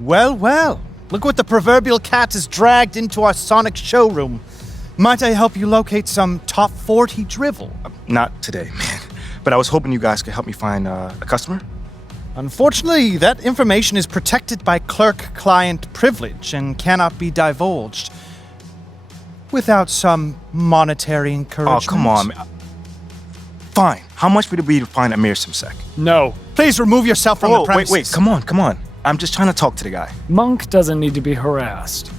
Well, well. Look what the proverbial cat has dragged into our Sonic showroom. Might I help you locate some top 40 drivel? Not today, man. But I was hoping you guys could help me find a customer. Unfortunately, that information is protected by clerk-client privilege and cannot be divulged without some monetary encouragement. Oh, come on, man. Fine. How much would it be to find Amir Simsek? No. Please remove yourself from the premises. Wait, come on. I'm just trying to talk to the guy. Monk doesn't need to be harassed.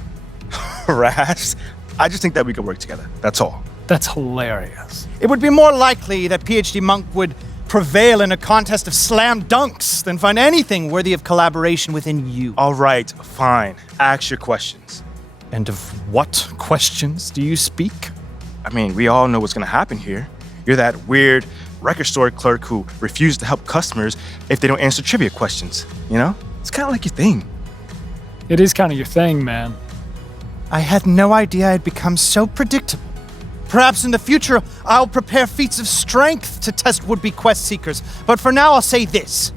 Harassed? I just think that we could work together. That's all. That's hilarious. It would be more likely that PhD Monk would prevail in a contest of slam dunks than find anything worthy of collaboration within you. All right, fine. Ask your questions. And of what questions do you speak? I mean, we all know what's going to happen here. You're that weird record store clerk who refuses to help customers if they don't answer trivia questions, you know? It's kind of like your thing. It is kind of your thing, man. I had no idea I'd become so predictable. Perhaps in the future, I'll prepare feats of strength to test would-be quest seekers. But for now, I'll say this.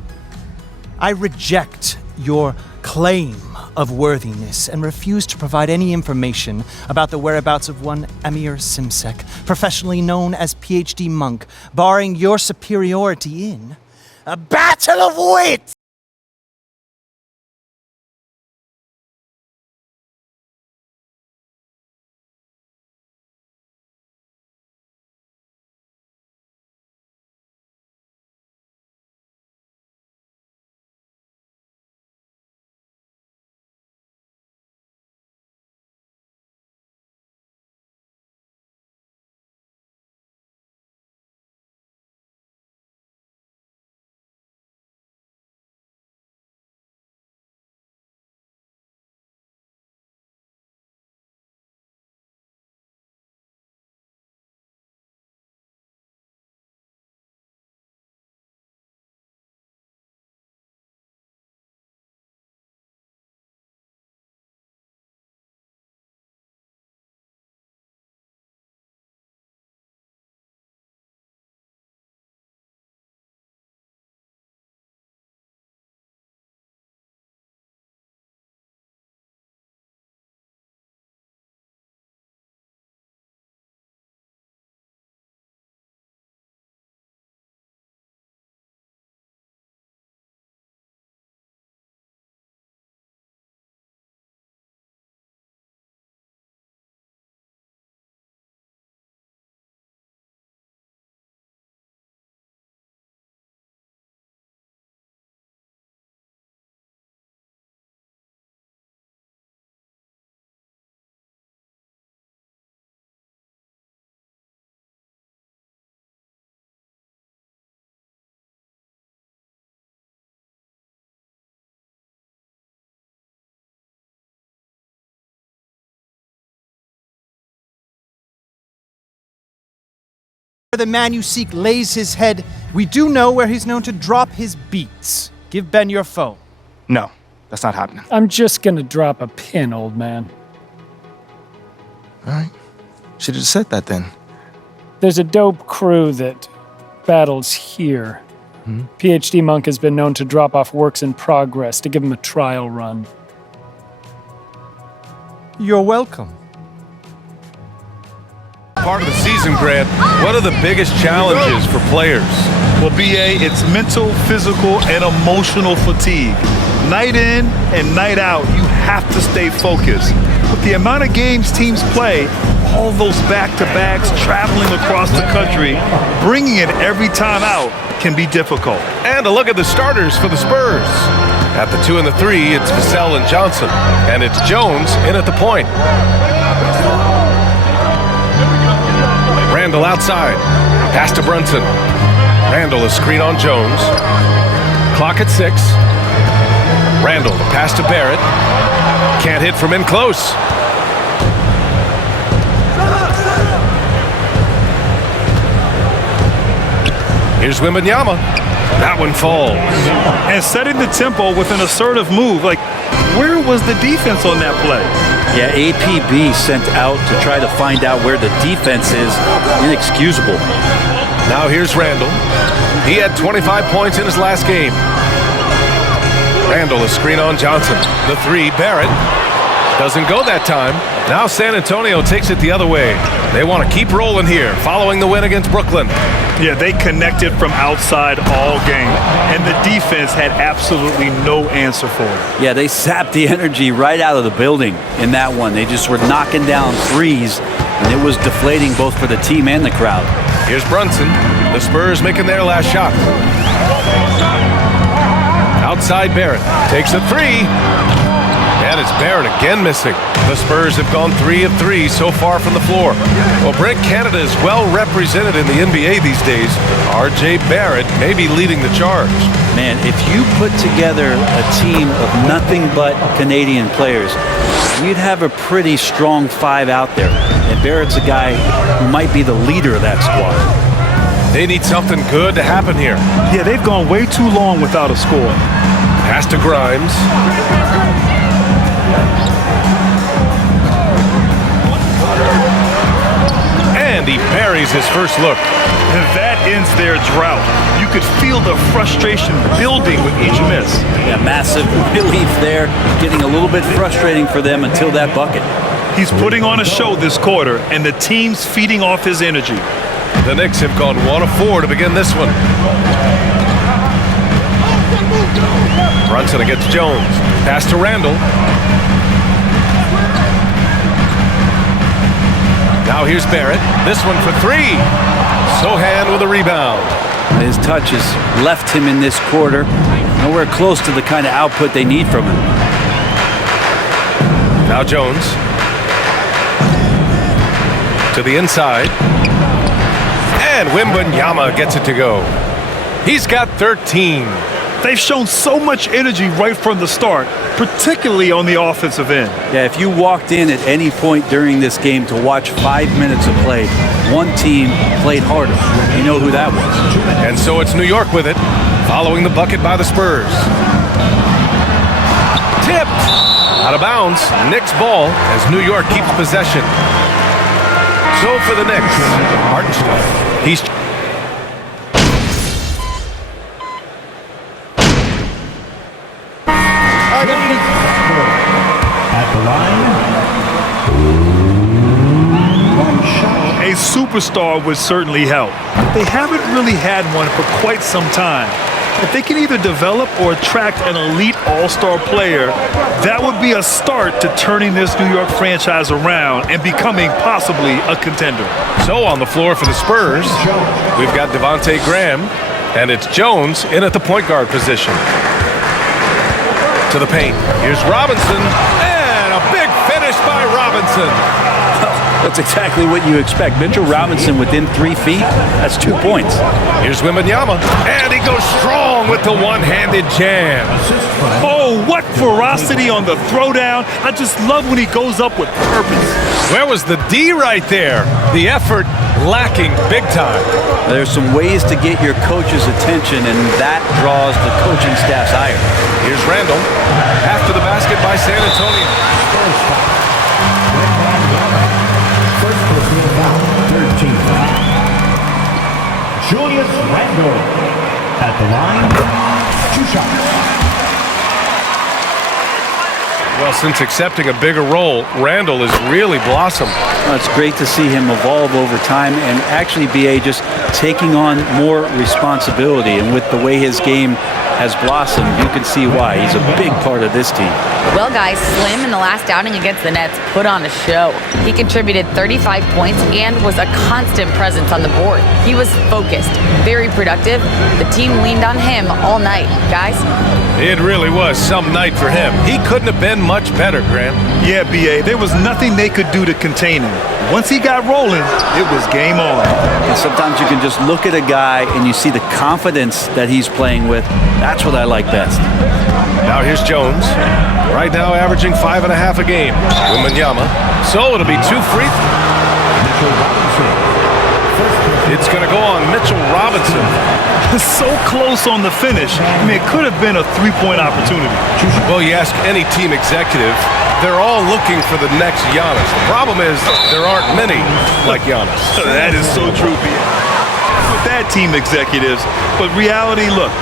I reject your claim of worthiness and refuse to provide any information about the whereabouts of one Amir Simsek, professionally known as PhD Monk, barring your superiority in a battle of wits! The man you seek lays his head, we do know where he's known to drop his beats. Give Ben your phone. No, that's not happening. I'm just gonna drop a pin, old man. All right. Should have just said that then. There's a dope crew that battles here. PhD Monk has been known to drop off works in progress to give him a trial run. You're welcome. Part of the season, Grant. What are the biggest challenges for players? Well, BA, it's mental, physical, and emotional fatigue. Night in and night out, you have to stay focused. With the amount of games teams play, all those back-to-backs, traveling across the country, bringing it every time out can be difficult. And a look at the starters for the Spurs. At the 2 and the 3, it's Vassell and Johnson. And it's Jones in at the point. Randall outside. Pass to Brunson. Randall a screen on Jones. Clock at 6. Randall the pass to Barrett. Can't hit from in close. Here's Wembanyama. That one falls. And setting the tempo with an assertive move. Like, where was the defense on that play? Yeah, APB sent out to try to find out where the defense is. Inexcusable. Now here's Randall. He had 25 points in his last game. Randall, a screen on Johnson. The three, Barrett. Doesn't go that time. Now San Antonio takes it the other way. They want to keep rolling here, following the win against Brooklyn. Yeah, they connected from outside all game, and the defense had absolutely no answer for it. Yeah, they sapped the energy right out of the building in that one. They just were knocking down threes, and it was deflating both for the team and the crowd. Here's Brunson. The Spurs making their last shot. Outside Barrett takes a three. And it's Barrett again missing. The Spurs have gone 3 of 3 so far from the floor. Well, Brent, Canada is well represented in the NBA these days. R.J. Barrett may be leading the charge. Man, if you put together a team of nothing but Canadian players, you'd have a pretty strong 5 out there. And Barrett's a guy who might be the leader of that squad. They need something good to happen here. Yeah, they've gone way too long without a score. Pass to Grimes. And he buries his first look. And that ends their drought. You could feel the frustration building with each miss. Yeah, massive relief there. Getting a little bit frustrating for them until that bucket. He's putting on a show this quarter, and the team's feeding off his energy. The Knicks have gone 1 of 4 to begin this one. Brunson against Jones. Pass to Randall. Now here's Barrett. This one for 3. Sohan with a rebound. His touch has left him in this quarter. Nowhere close to the kind of output they need from him. Now Jones. To the inside. And Wembanyama gets it to go. He's got 13. They've shown so much energy right from the start, particularly on the offensive end. Yeah, if you walked in at any point during this game to watch 5 minutes of play, one team played harder. You know who that was. And so it's New York with it, following the bucket by the Spurs. Tipped! Out of bounds, Knicks ball as New York keeps possession. So for the Knicks, Hartenstein. He's at the line. A superstar would certainly help. They haven't really had one for quite some time. If they can either develop or attract an elite all-star player, that would be a start to turning this New York franchise around and becoming possibly a contender. So on the floor for the Spurs, we've got Devontae Graham, and it's Jones in at the point guard position. To the paint. Here's Robinson, and a big finish by Robinson. That's exactly what you expect. Mitchell Robinson within 3 feet, that's 2 points. Here's Wembanyama, and he goes strong with the one-handed jam. Oh, what ferocity on the throwdown. I just love when he goes up with purpose. Where was the D right there? The effort lacking big time. There's some ways to get your coach's attention, and that draws the coaching staff's ire. Here's Randall, after the basket by San Antonio. First personal foul, 13. Julius Randle at the line, 2 shots. Well, since accepting a bigger role, Randall has really blossomed. Well, it's great to see him evolve over time and actually BA just taking on more responsibility. And with the way his game has blossomed, you can see why. He's a big part of this team. Well, guys, Slim in the last outing against the Nets put on a show. He contributed 35 points and was a constant presence on the board. He was focused, very productive. The team leaned on him all night. Guys? It really was some night for him. He couldn't have been much better, Graham. Yeah, B.A., there was nothing they could do to contain him. Once he got rolling, it was game on. And sometimes you can just look at a guy and you see the confidence that he's playing with. That's what I like best. Now here's Jones. Right now averaging 5.5 a game. Wembanyama. So it'll be 2 free throws. It's going to go on Mitchell Robinson. So close on the finish. I mean, it could have been a 3-point opportunity. Well, you ask any team executive, they're all looking for the next Giannis. The problem is there aren't many like Giannis. That is so true, B.A. With that team executives, but reality, look,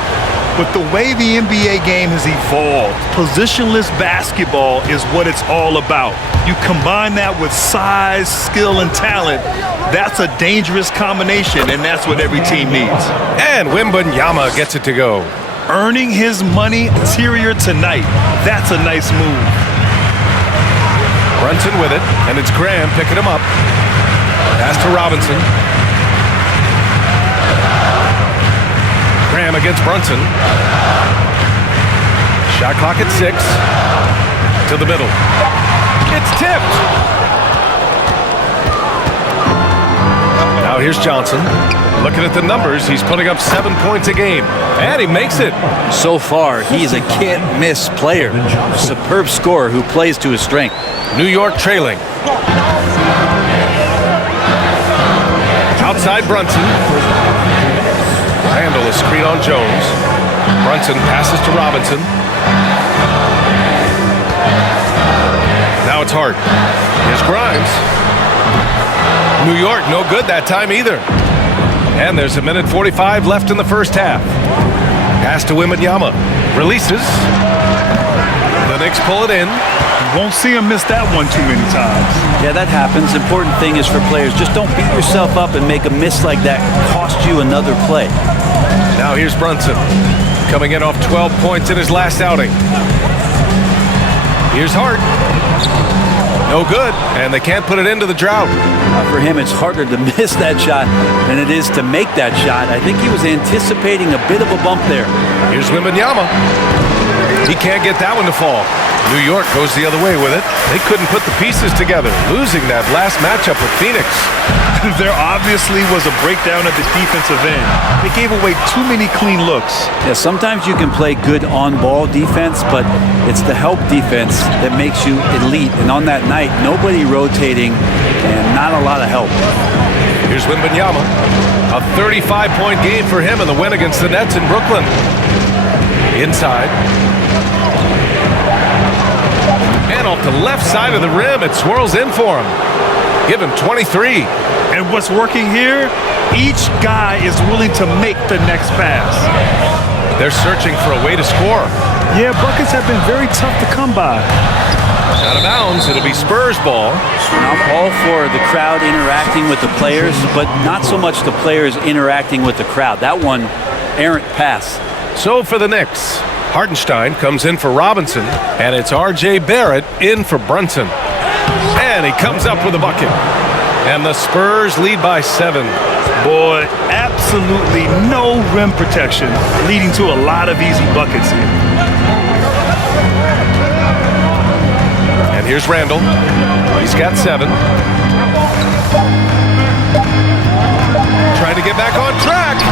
But the way the NBA game has evolved, positionless basketball is what it's all about. You combine that with size, skill, and talent, that's a dangerous combination, and that's what every team needs. And Wembanyama gets it to go. Earning his money interior tonight, that's a nice move. Brunson with it, and it's Graham picking him up. Pass to Robinson. Graham against Brunson. Shot clock at 6. To the middle. It's tipped. Now here's Johnson. Looking at the numbers, he's putting up 7 points a game. And he makes it. So far, he's a can't-miss player. Superb scorer who plays to his strength. New York trailing. Outside Brunson. Randall is screen on Jones. Brunson passes to Robinson. Now it's Hart. Here's Grimes. New York no good that time either. And there's 1:45 left in the first half. Pass to Wembanyama. Releases. The Knicks pull it in. You won't see him miss that one too many times. Yeah, that happens. Important thing is for players, just don't beat yourself up and make a miss like that cost you another play. Now here's Brunson. Coming in off 12 points in his last outing. Here's Hart. No good, and they can't put it into the drought. For him, it's harder to miss that shot than it is to make that shot. I think he was anticipating a bit of a bump there. Here's Wembanyama. He can't get that one to fall. New York goes the other way with it. They couldn't put the pieces together, losing that last matchup with Phoenix. There obviously was a breakdown at the defensive end. They gave away too many clean looks. Yeah, sometimes you can play good on-ball defense, but it's the help defense that makes you elite. And on that night, nobody rotating and not a lot of help. Here's Wembanyama. A 35-point game for him in the win against the Nets in Brooklyn. Inside. And off the left side of the rim, it swirls in for him. Give him 23. And what's working here, each guy is willing to make the next pass. They're searching for a way to score. Yeah, buckets have been very tough to come by. Out of bounds, it'll be Spurs ball. I'm all for the crowd interacting with the players, but not so much the players interacting with the crowd. That one, errant pass. So for the Knicks, Hartenstein comes in for Robinson, and it's R.J. Barrett in for Brunson. And he comes up with a bucket. And the Spurs lead by 7. Boy, absolutely no rim protection, leading to a lot of easy buckets here. And here's Randall. He's got 7. Trying to get back on track.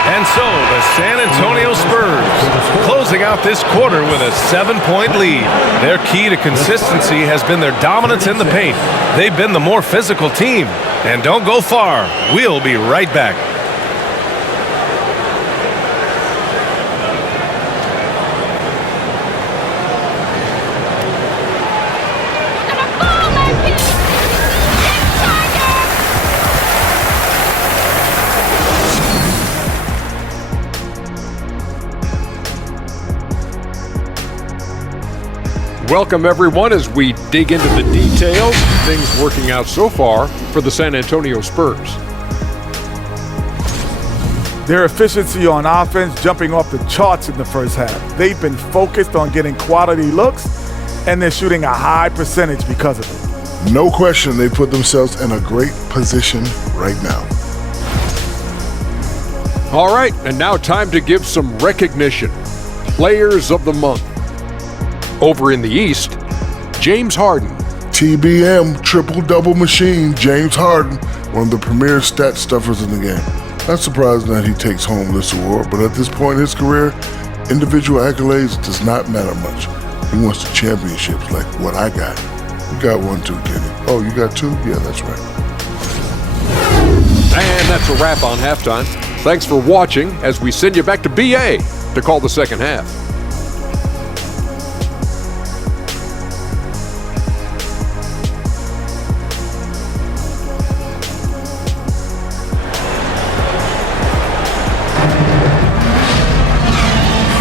And so the San Antonio Spurs closing out this quarter with a 7-point lead. Their key to consistency has been their dominance in the paint. They've been the more physical team. And don't go far. We'll be right back. Welcome, everyone, as we dig into the details of things working out so far for the San Antonio Spurs. Their efficiency on offense jumping off the charts in the first half. They've been focused on getting quality looks, and they're shooting a high percentage because of it. No question they put themselves in a great position right now. All right, and now time to give some recognition. Players of the Month. Over in the East, James Harden. TBM, triple-double machine, James Harden, one of the premier stat stuffers in the game. Not surprising that he takes home this award, but at this point in his career, individual accolades does not matter much. He wants the championships like what I got. You got one too, Kenny. Oh, you got 2? Yeah, that's right. And that's a wrap on halftime. Thanks for watching as we send you back to BA to call the second half.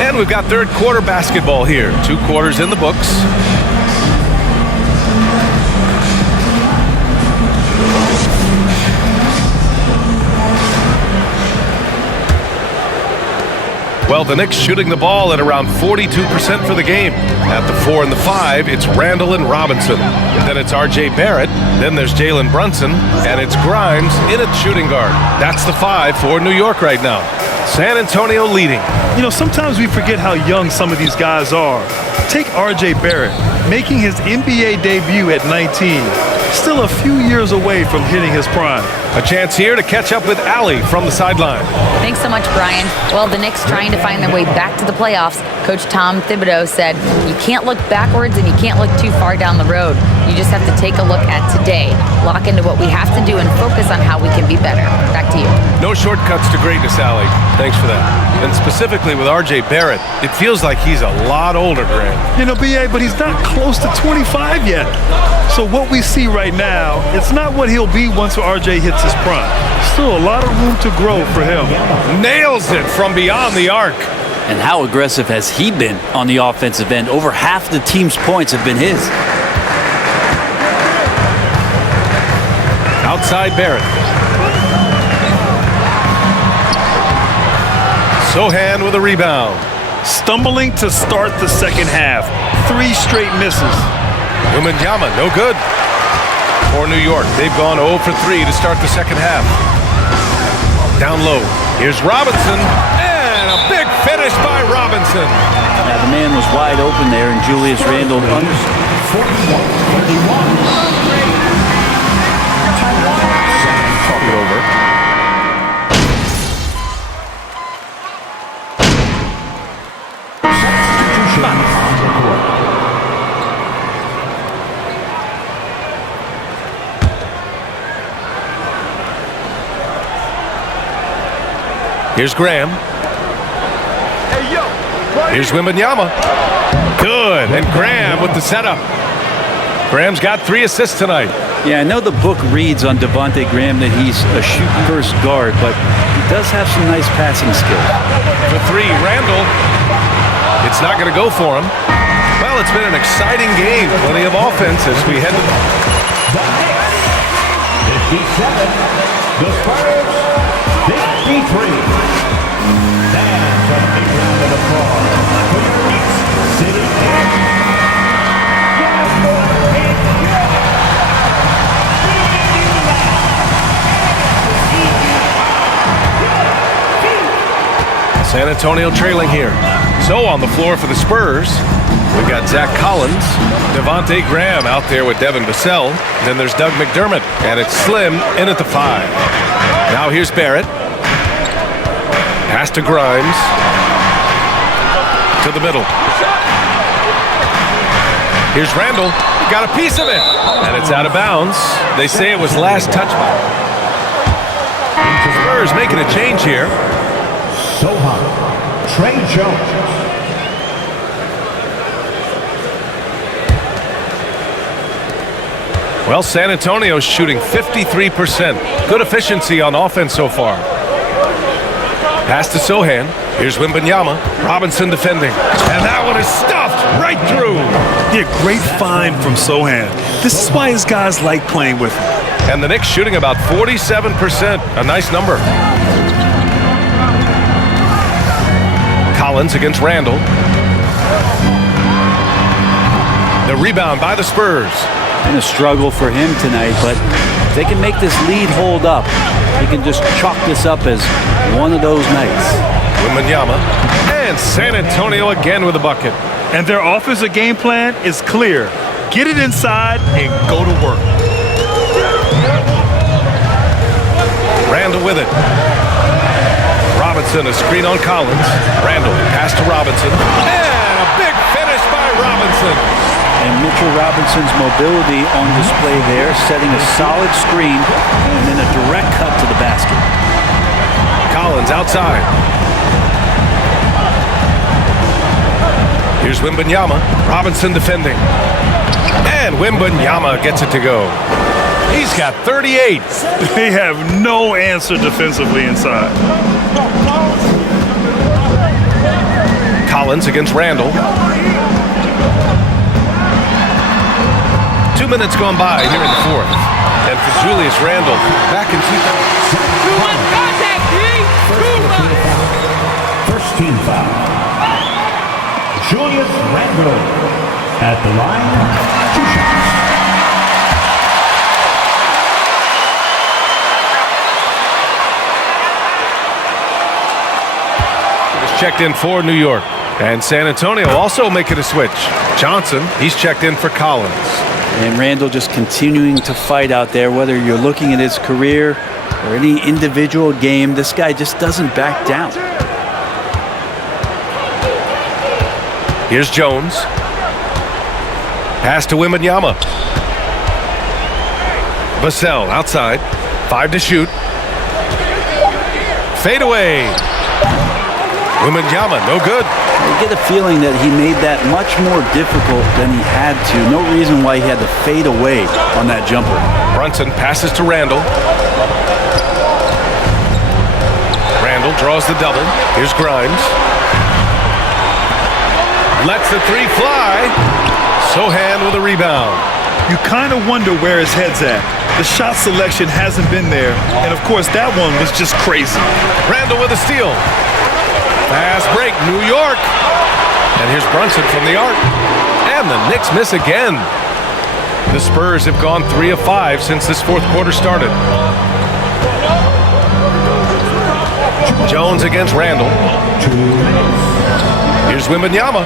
And we've got third quarter basketball here. 2 quarters in the books. Well, the Knicks shooting the ball at around 42% for the game. At the 4 and the 5, it's Randall and Robinson. Then it's R.J. Barrett. Then there's Jalen Brunson. And it's Grimes in at shooting guard. That's the 5 for New York right now. San Antonio leading. You know, sometimes we forget how young some of these guys are. Take R.J. Barrett, making his NBA debut at 19. Still a few years away from hitting his prime. A chance here to catch up with Allie from the sideline. Thanks so much, Brian. Well, the Knicks trying to find their way back to the playoffs. Coach Tom Thibodeau said, you can't look backwards and you can't look too far down the road. You just have to take a look at today, lock into what we have to do, and focus on how we can be better. Back to you. No shortcuts to greatness, Allie. Thanks for that. And specifically with R.J. Barrett, it feels like he's a lot older, Grant. You know, B.A., but he's not close to 25 yet. So what we see right now, it's not what he'll be once R.J. hits his prime. Still a lot of room to grow for him. Nails it from beyond the arc. And how aggressive has he been on the offensive end? Over half the team's points have been his. Outside Barrett. Sohan with a rebound. Stumbling to start the second half. 3 straight misses. Wembanyama, no good. For New York, they've gone 0 for 3 to start the second half. Down low, here's Robinson, and a big finish by Robinson. Now the man was wide open there, and Julius Randle understood. 41-41. Talk it over. Here's Graham. Here's Wembanyama. Good. And Graham with the setup. Graham's got 3 assists tonight. Yeah, I know the book reads on Devontae Graham that he's a shoot-first guard, but he does have some nice passing skills. For 3, Randall. It's not going to go for him. Well, it's been an exciting game. Plenty of offense as we head to... 57. The Spurs, 53. And a big round of applause for your Knicks City. San Antonio trailing here. So on the floor for the Spurs, we've got Zach Collins, Devontae Graham out there with Devin Vassell. Then there's Doug McDermott, and it's Slim in at the 5. Now here's Barrett. Pass to Grimes. To the middle. Here's Randall. Got a piece of it. And it's out of bounds. They say it was last touch. Spurs making a change here. Sohan, Trey Jones. Well, San Antonio's shooting 53%. Good efficiency on offense so far. Pass to Sohan. Here's Wembanyama. Robinson defending. And that one is stuffed right through. Yeah, great find from Sohan. This is why his guys like playing with him. And the Knicks shooting about 47%. A nice number. Collins against Randall. The rebound by the Spurs. Been a struggle for him tonight, but if they can make this lead hold up, they can just chalk this up as one of those nights. Wembanyama and San Antonio again with a bucket. And their offensive game plan is clear. Get it inside and go to work. Randall with it. Robinson, a screen on Collins. Randall, pass to Robinson. And a big finish by Robinson. And Mitchell Robinson's mobility on display there, setting a solid screen and then a direct cut to the basket. Collins outside. Here's Wembanyama. Robinson defending. And Wembanyama gets it to go. He's got 38. They have no answer defensively inside. Collins against Randall. 2 minutes gone by here in the fourth. And for Julius Randle, back in 2000. First team foul. Julius Randle at the line. 2 shots. Checked in for New York. And San Antonio also making a switch. Johnson, he's checked in for Collins. And Randall just continuing to fight out there, whether you're looking at his career or any individual game, this guy just doesn't back down. Here's Jones. Pass to Wembanyama. Vassell outside. 5 to shoot. Fade away. Wembanyama, no good. I get a feeling that he made that much more difficult than he had to. No reason why he had to fade away on that jumper. Brunson passes to Randall. Randall draws the double. Here's Grimes. Lets the three fly. Sohan with a rebound. You kind of wonder where his head's at. The shot selection hasn't been there. And of course, that one was just crazy. Randall with a steal. Fast break, New York. And here's Brunson from the arc. And the Knicks miss again. The Spurs have gone 3 of 5 since this fourth quarter started. Jones against Randall. Here's Wembanyama.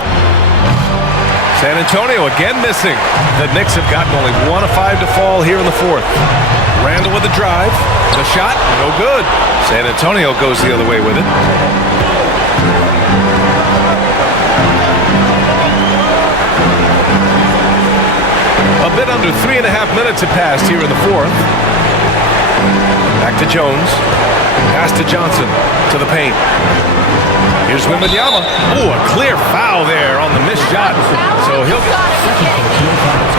San Antonio again missing. The Knicks have gotten only 1 of 5 to fall here in the fourth. Randall with a drive. The shot, no good. San Antonio goes the other way with it. A bit under 3.5 minutes have passed here in the fourth. Back to Jones. Pass to Johnson. To the paint. Here's Wembanyama. Oh, a clear foul there on the missed shot. So it's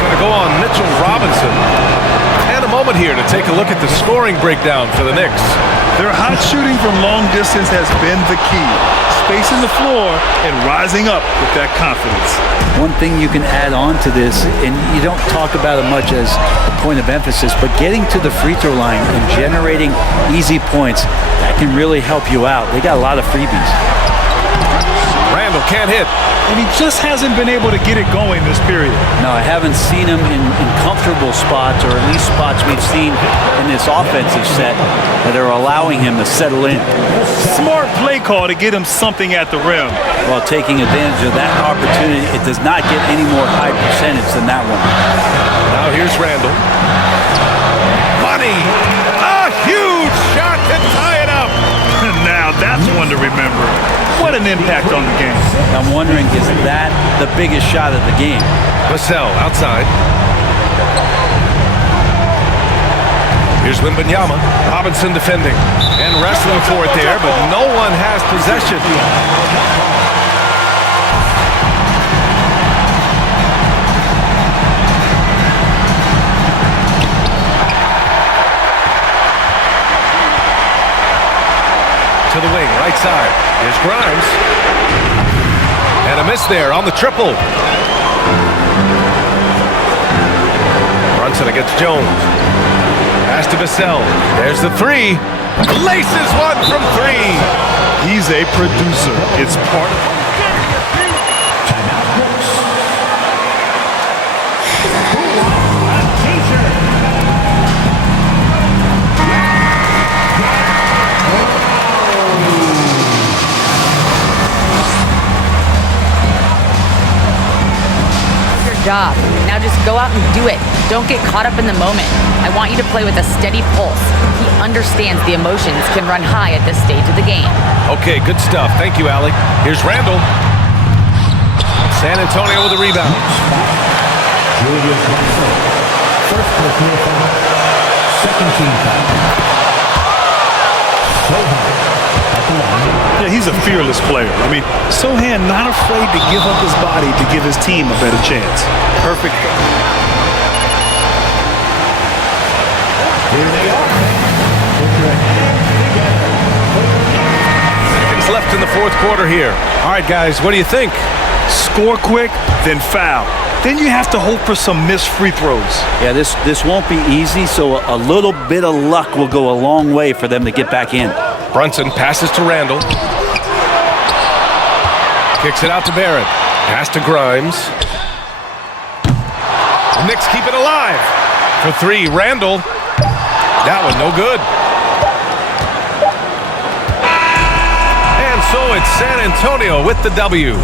going to go on Mitchell Robinson. And a moment here to take a look at the scoring breakdown for the Knicks. Their hot shooting from long distance has been the key. Spacing the floor and rising up with that confidence. One thing you can add on to this, and you don't talk about it much as a point of emphasis, but getting to the free throw line and generating easy points, that can really help you out. They got a lot of freebies. Randall can't hit. And he just hasn't been able to get it going this period. No, I haven't seen him in comfortable spots, or at least spots we've seen in this offensive set that are allowing him to settle in. Smart play call to get him something at the rim. While taking advantage of that opportunity, it does not get any more high percentage than that one. Now here's Randall. Money! A huge shot to tie it up! Now that's one to remember. What an impact on the game. I'm wondering, is that the biggest shot of the game? Vassell outside. Here's Wembanyama. Robinson defending. And wrestling for it there, but no one has possession. To the wing, right side. Here's Grimes. And a miss there on the triple. Brunson against Jones. Pass to Vassell. There's the three. Laces one from 3. He's a producer. It's part of... Job. Now just go out and do it. Don't get caught up in the moment. I want you to play with a steady pulse. He understands the emotions can run high at this stage of the game. Okay, good stuff. Thank you, Allie. Here's Randall. San Antonio with the rebound. First personal foul. Second team foul. Yeah, he's a fearless player. I mean, Sohan not afraid to give up his body to give his team a better chance. Perfect. Seconds left to in the fourth quarter here. All right, guys, what do you think? Score quick, then foul. Then you have to hope for some missed free throws. Yeah, this won't be easy, so a little bit of luck will go a long way for them to get back in. Brunson passes to Randall. Kicks it out to Barrett. Pass to Grimes. The Knicks keep it alive. For three, Randall. That one no good. And so it's San Antonio with the W.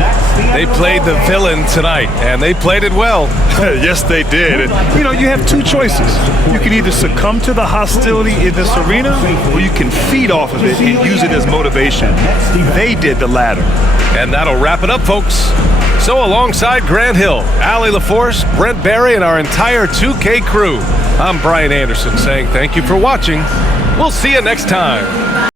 They played the villain tonight, and they played it well. Yes, they did. And, you have two choices. You can either succumb to the hostility in this arena, or you can feed off of it and use it as motivation. They did the latter. And that'll wrap it up, folks. So alongside Grant Hill, Allie LaForce, Brent Barry, and our entire 2K crew, I'm Brian Anderson saying thank you for watching. We'll see you next time.